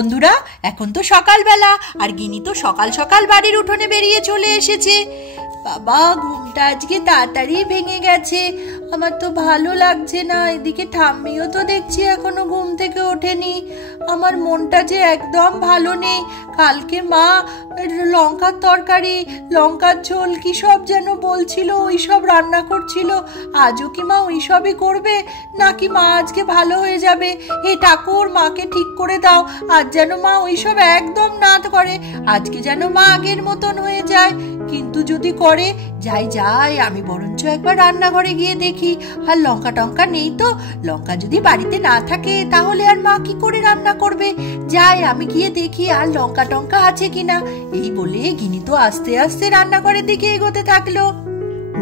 বন্ধুরা, এখন তো সকালবেলা, আর গিনি তো সকাল সকাল বাড়ির উঠোনে বেরিয়ে চলে এসেছে। বাবা, ঘুমটা আজকে তাড়াতাড়ি ভেঙে গেছে, আমার তো ভালো লাগছে না। এদিকে ঠাম্মিও তো দেখছি এখনো ঘুম থেকে ওঠেনি। আমার মনটা যে একদম ভালো নেই। কালকে মা লঙ্কার তরকারি, লঙ্কার ঝোল কি সব যেন বলছিল, ওই সব রান্না করছিল। আজও কি মা ওই সবই করবে, নাকি মা আজকে ভালো হয়ে যাবে? হে ঠাকুর, মাকে ঠিক করে দাও, আজ যেন মা ওই সব একদম না করে, আজকে যেন মা আগের মতন হয়ে যায়। কিন্তু যদি করে, যাই যাই, আমি বরঞ্চ একবার রান্নাঘরে গিয়ে দেখি। আর লঙ্কা টঙ্কা নেই তো? লঙ্কা যদি বাড়িতে না থাকে তাহলে আর মা কি করে রান্না করবে? যাই, আমি গিয়ে দেখি আর লঙ্কা টঙ্কা আছে কিনা। এই বলে গিনি তো আস্তে আস্তে রান্নাঘরের দিকে এগোতে থাকলো।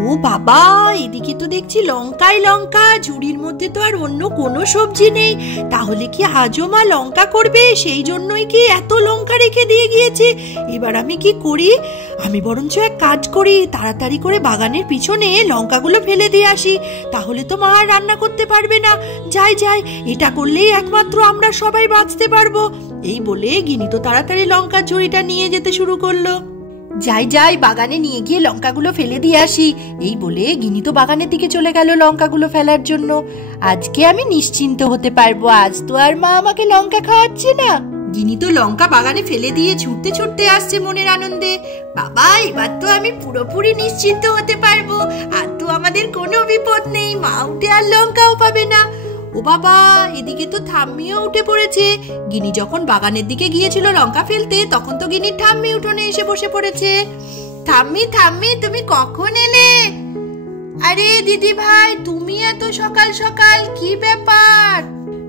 ও বাবা, এদিকে তো দেখছি লঙ্কাই লঙ্কা, ঝুড়ির মধ্যে তো আর অন্য কোনো সবজি নেই। তাহলে কি আজও মা লঙ্কা করবে? সেই জন্যই কি এত লঙ্কা রেখে দিয়ে গিয়েছে? এবার আমি কি করি? আমি বরঞ্চ এক কাজ করি, তাড়াতাড়ি করে বাগানের পিছনে লঙ্কাগুলো ফেলে দিয়ে আসি, তাহলে তো মা আর রান্না করতে পারবে না। যাই যাই, এটা করলেই একমাত্র আমরা সবাই বাঁচতে পারবো। এই বলে গিনি তো তাড়াতাড়ি লঙ্কার ঝুড়িটা নিয়ে যেতে শুরু করলো। যাই যাই, বাগানে নিয়ে গিয়ে লঙ্কাগুলো ফেলে দিয়ে আসি। এই বলে গিনি তো বাগানের দিকে চলে গেল লঙ্কাগুলো ফেলার জন্য। আজকে আমি নিশ্চিন্ত হতে পারবো, আজ তো আর মা আমাকে লঙ্কা খাওয়াচ্ছে না। গিনি তো লঙ্কা বাগানে ফেলে দিয়ে ছুটতে ছুটতে আসছে মনের আনন্দে। বাবা, এবার তো আমি পুরোপুরি নিশ্চিন্ত হতে পারবো, আর তো আমাদের কোনো বিপদ নেই, মা উঠে আর লঙ্কাও পাবে না। ও বাবা, এদিকে তো ঠাম্মিও উঠে পড়েছে। গিনি যখন বাগানের দিকে গিয়েছিল লঙ্কা ফেলতে, তখন তো গিনির ঠাম্মি উঠোনে এসে বসে পড়েছে। ঠাম্মি, ঠাম্মি, তুমি কখন এলে? আরে দিদি ভাই, তুমি এত সকাল সকাল, কি ব্যাপার?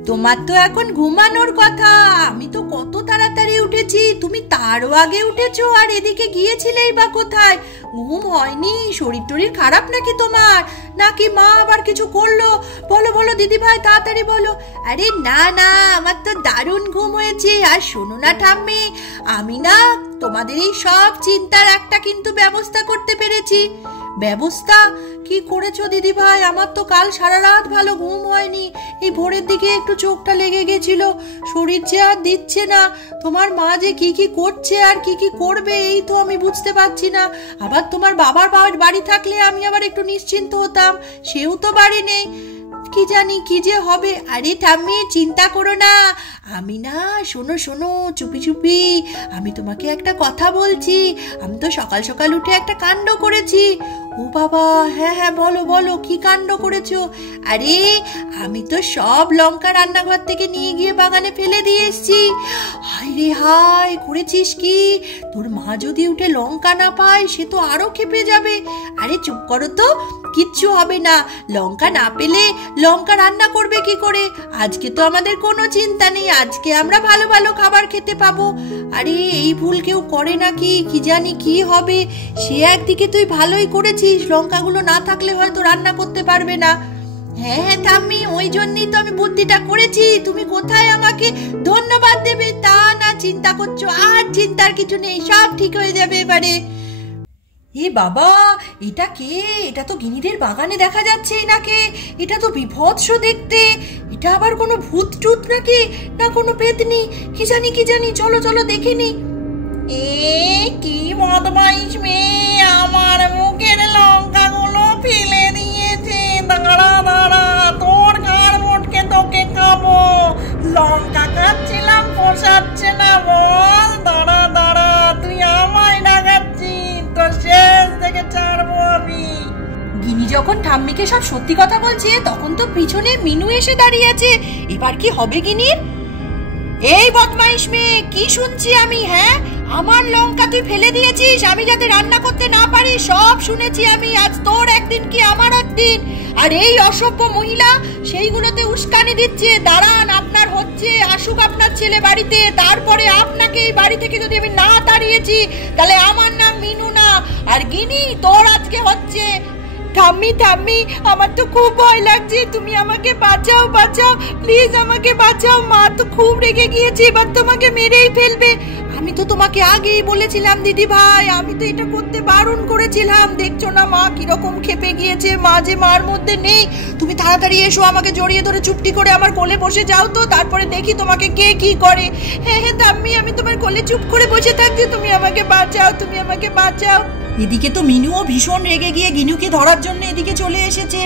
তোমার তো এখন ঘুমানোর কথা, আমি তো কত তাড়াতাড়ি উঠেছি, তুমি তারও আগে উঠেছো। আর এদিকে গিয়েছিলেই বা কোথায়? ঘুম হয়নি? শরীর টরীর খারাপ নাকি তোমার? নাকি মা আবার কিছু করলো? বলো বলো দিদি ভাই, তাড়াতাড়ি বলো। আরে না না, আমার তো দারুণ ঘুম হয়েছে। আর শোনো না ঠাম্মি, আমি না তোমাদের এই সব চিন্তার একটা কিন্তু ব্যবস্থা করতে পেরেছি। ব্যবস্থা কি করেছো দিদি ভাই? আমার তো কাল সারা রাত ভালো ঘুম হয়নি, এই ভোরের দিকে একটু চোখটা লেগে গেছিল, শরীর যে আর দিচ্ছে না। তোমার মা যে কি কি করছে আর কি কি করবে, এই তো আমি বুঝতে পারছি না। আবার তোমার বাবার বাড়ি থাকলে আমি আবার একটু নিশ্চিন্ত হতাম, সেও তো বাড়ি নেই, কি জানি কি যে হবে। আরে ঠাম্মি, চিন্তা করো না, আমি না, শোনো শোনো, চুপি চুপি আমি তোমাকে একটা কথা বলছি। আমি তো সকাল সকাল উঠে একটা কাণ্ড করেছি। ও বাবা, হ্যাঁ হ্যাঁ, বলো বলো, কি কাণ্ড করেছো? আরে আমি তো সব লঙ্কা রান্নাঘর থেকে নিয়ে গিয়ে বাগানে ফেলে দিয়ে এসছি। হায় রে হায়, করেছিস কি? তোর মা যদি উঠে লঙ্কা না পায়, সে তো আরো ক্ষেপে যাবে। আরে চুপ করো তো, কিচ্ছু হবে না। লঙ্কা না পেলে লঙ্কা রান্না করবে কি করে? আজকে তো আমাদের কোনো চিন্তা নেই, আজকে আমরা ভালো ভালো খাবার খেতে পাবো। আরে এই ভুল কেউ করে নাকি, কি জানি কি হবে। সে একদিকে তুই ভালোই করেছিস, লঙ্কাগুলো না থাকলে হয়তো রান্না করতে পারবে না। হ্যাঁ হ্যাঁ ঠাম্মি, ওই জন্যই তো আমি বুদ্ধিটা করেছি। তুমি কোথায় আমাকে ধন্যবাদ দেবে তা না চিন্তা করছো, আর চিন্তার কিছু নেই, সব ঠিক হয়ে যাবে এবারে। এ বাবা, এটা কে? এটা তো গিনিদের বাগানে দেখা যাচ্ছে নাকি? এটা তো বিভৎস দেখতে। এটা আবার কোনো ভূত টুত নাকি, না কোনো পেতনি? কি জানি কি জানি, চলো চলো দেখিনি। এ কি বদমাইশ মেয়ে, আমার মুখের লঙ্কাগুলো ফেলে দিয়েছে। দাঁড়া দাঁড়া, তোর গার মোটকে তোকে খাবো। লঙ্কা খাচ্ছিলাম, পোষাচ্ছে না বল? দাঁড়া দাঁড়া, তুই আমায় ডাকাচ্ছিস, তোর শেষ থেকে ছাড়বো আমি। গিনি যখন ঠাম্মিকে সব সত্যি কথা বলছে, তখন তো পিছনে মিনু এসে দাঁড়িয়ে আছে। এবার কি হবে গিনির? এই বদমাইশ মেয়ে, কি শুনছি আমি? হ্যাঁ, আমার লঙ্কা তুই ফেলে দিয়েছিস, আমি যাতে রান্না করতে না পারি, সব শুনেছি আমি। আজ তোর একদিন কি আমার একদিন। আর এই অসভ্য মহিলা সেইগুলোতে উস্কানি দিচ্ছে। দাঁড়ান, আপনার হচ্ছে, আসুক আপনার ছেলে বাড়িতে, তারপরে আপনাকে এই বাড়ি থেকে যদি আমি না তাড়িয়েছি, তাহলে আমার নাম মিনু না। আর গিনি, তোর আজকে হচ্ছে। ঠাম্মি ঠাম্মি, আমার তো খুব ভয় লাগছে, তুমি আমাকে বাঁচাও বাঁচাও, প্লিজ আমাকে বাঁচাও। মা তো খুব রেগে গিয়েছে, এবার তোমাকে মেরেই ফেলবে। আমি তো তোমাকে আগেই বলেছিলাম দিদি ভাই, আমি তো এটা করতে বারণ করেছিলাম। দেখছো না মা কিরকম খেপে গিয়েছে, মা যে মার মধ্যে নেই। তুমি তাড়াতাড়ি এসো, আমাকে জড়িয়ে ধরে চুপটি করে আমার কোলে বসে যাও তো, তারপরে দেখি তোমাকে কে কি করে। হ্যাঁ হ্যাঁ দাম্মি, আমি তোমার কোলে চুপ করে বসে থাকছি, তুমি আমাকে বাঁচাও, তুমি আমাকে বাঁচাও। এদিকে তো মিনুও ভীষণ রেগে গিয়ে গিনুকে ধরার জন্য এদিকে চলে এসেছে।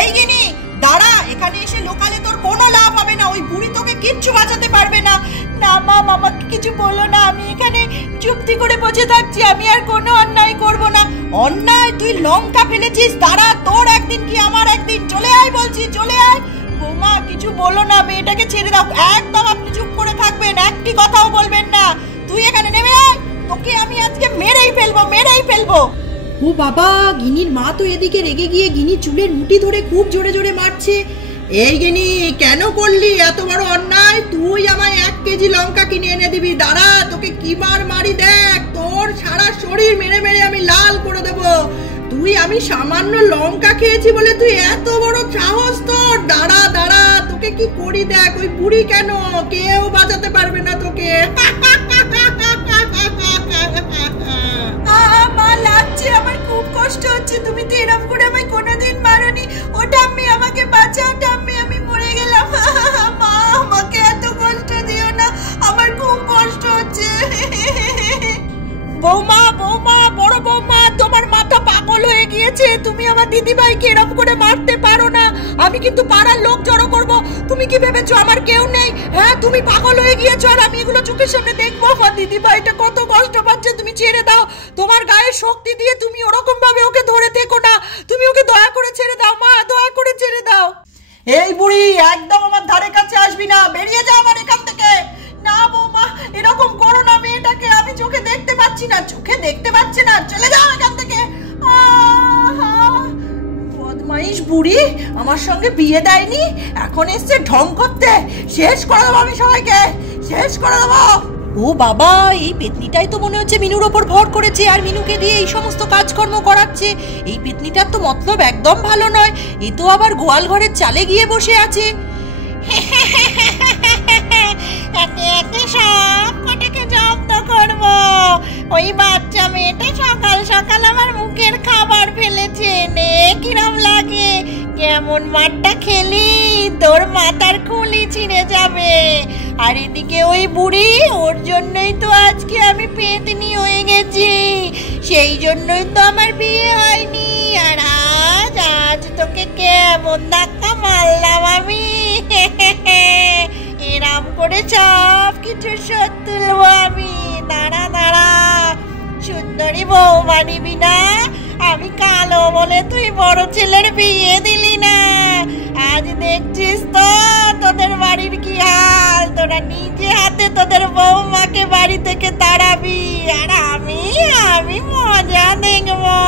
এই গিনি দাঁড়া, এখানে এসে লোকালে তোর কোনো লাভ হবে না, ওই বুড়ি তোকে কিচ্ছু বাঁচাতে পারবে না। না মা, আমাকে কিছু বলো না, আমি এখানে চুপটি করে বসে থাকছি, আমি আর কোনো অন্যায় করব না। অন্যায়? তুই লঙ্কা ফেলেছিস, দাঁড়া, তোর একদিন কি আমার একদিন, চলে আয় বলছি, চলে আয়। বৌমা কিছু বলো না, মেয়েটাকে ছেড়ে দাও। একদম আপনি চুপ করে থাকবেন, একটি কথাও বলবেন না। তুই এখানে নেমে আয়, তোকে আমি আজকে মেরেই ফেলবো, মেরেই ফেলবো। ও বাবা, গিনির মা তো এদিকে রেগে গিয়ে গিনি চুলের মুঠি ধরে খুব জোরে জোরে মারছে। এই গিনি, কেন করলি এত বড় অন্যায়? তুই আমায় 1 কেজি লঙ্কা কিনে এনে দিবি। দাঁড়া, তোকে কি মারি দেখ, তোর সারা শরীর মেরে মেরে আমি লাল করে দেব। তুই আমি সামান্য লঙ্কা খেয়েছি বলে তুই এত বড় সাহস তোর? দাঁড়া দাঁড়া, তোকে কি করি দেখ। ওই বুড়ি কেন, কেউ বাঁচাতে পারবে না তোকে। মা লাগছে, আমার খুব কষ্ট হচ্ছে, তুমি তো এরকম করে আমায় কোনোদিন মারোনি। ও ঠাম্মি, আমাকে বাঁচাও ঠাম্মি, আমি মরে গেলাম। মা আমাকে এত কষ্ট দিও না, আমার খুব কষ্ট হচ্ছে। বৌমা, বৌমা, বড় বৌমা, তোমার মাথা পাগল হয়ে গিয়েছে। তুমি আমার দিদি ভাইকে এরকম করে মারতে পারো না, আমি কিন্তু পাড়ার লোক জড়ো করব। তুমি কি ভেবেছো আমার কেউ নেই? হ্যাঁ, তুমি পাগল হয়ে গিয়েছো, আর আমি এগুলো চোখের সামনে দেখবো? আমার দিদি ভাইটা কত কষ্ট পাচ্ছে, তুমি ছেড়ে দাও। তোমার গায়ে শক্তি দিয়ে তুমি ওরকম ভাবে ওকে ধরে থেকো না, তুমি ওকে দয়া করে ছেড়ে দাও মা, দয়া করে ছেড়ে দাও। এই বুড়ি, একদম আমার ধারে কাছে আসবি না, বেরিয়ে যাও আমার এখান থেকে। না বৌমা, এরকম করো না মেয়েটাকে, আমি চোখে দেখতে পাচ্ছি না, চোখে দেখতে পাচ্ছি না, চলে যাও এখান থেকে। বদমাইশ বুড়ি, আমার সঙ্গে বিয়ে দেয়নি, এখন এসছে ঢং করতে। শেষ করে দেবো আমি সবাইকে, শেষ করে দেবো। ও বাবা, এই পেতনিটাই তো মনে হচ্ছে মিনুর ওপর ভর করেছে আর মিনুকে দিয়ে এই সমস্ত কাজকর্ম করাচ্ছে। এই পেতনিটার তো মতলব একদম ভালো নয়, এ তো আবার গোয়াল ঘরের চালে গিয়ে বসে আছে। একে একে সব কটাকে জব্দ করবো। ওই বাচ্চা মেয়েটা সকাল সকাল আমার মুখের খাবার ফেলেছে, নে কিরম লাগে। কেমন মারটা খেলি, তোর মাথার খুলি ছিঁড়ে যাবে। আর এদিকে ওই বুড়ি, ওর জন্যই তো আজকে আমি পেতনি হয়ে গেছি, সেই জন্যই তো আমার বিয়ে হয়নি। আর আজ তোকে কেমন ধাক্কা মারলাম আমি। এরাম করে সব কিছু শোধ তুলবো আমি। দাঁড়া দাঁড়া, সুন্দরী বৌমা নিবি না? আমি কালো বলে তুই বড় ছেলের বিয়ে দিলি না। আজ দেখছিস তো তোদের বাড়ির কি হাল, তোরা নিজে হাতে তোদের বৌমাকে বাড়ি থেকে তাড়াবি, আর আমি মজা দেখবো।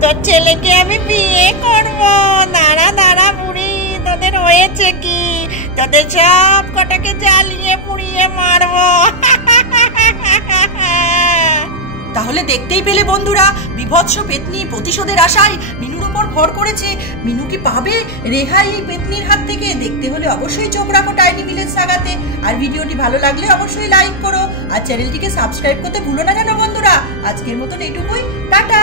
তোর ছেলেকে আমি বিয়ে করবো। দাঁড়া দাঁড়া বুড়ি, তোদের হয়েছে কি? তোদের সব কটাকে জ্বালিয়ে পুড়িয়ে মারবো। তাহলে দেখতেই পেলে বন্ধুরা, বিভৎস পেতনি প্রতিশোধের আশায় মিনুর উপর ভর করেছে। মিনু কি পাবে রেহাই এই পেতনির হাত থেকে? দেখতে হলে অবশ্যই চোখ রাখো টাইনি ভিলেজ সাগাতে। আর ভিডিওটি ভালো লাগলে অবশ্যই লাইক করো, আর চ্যানেলটিকে সাবস্ক্রাইব করতে ভুলো না যেন বন্ধুরা। আজকের মতন এইটুকুই, টাটা।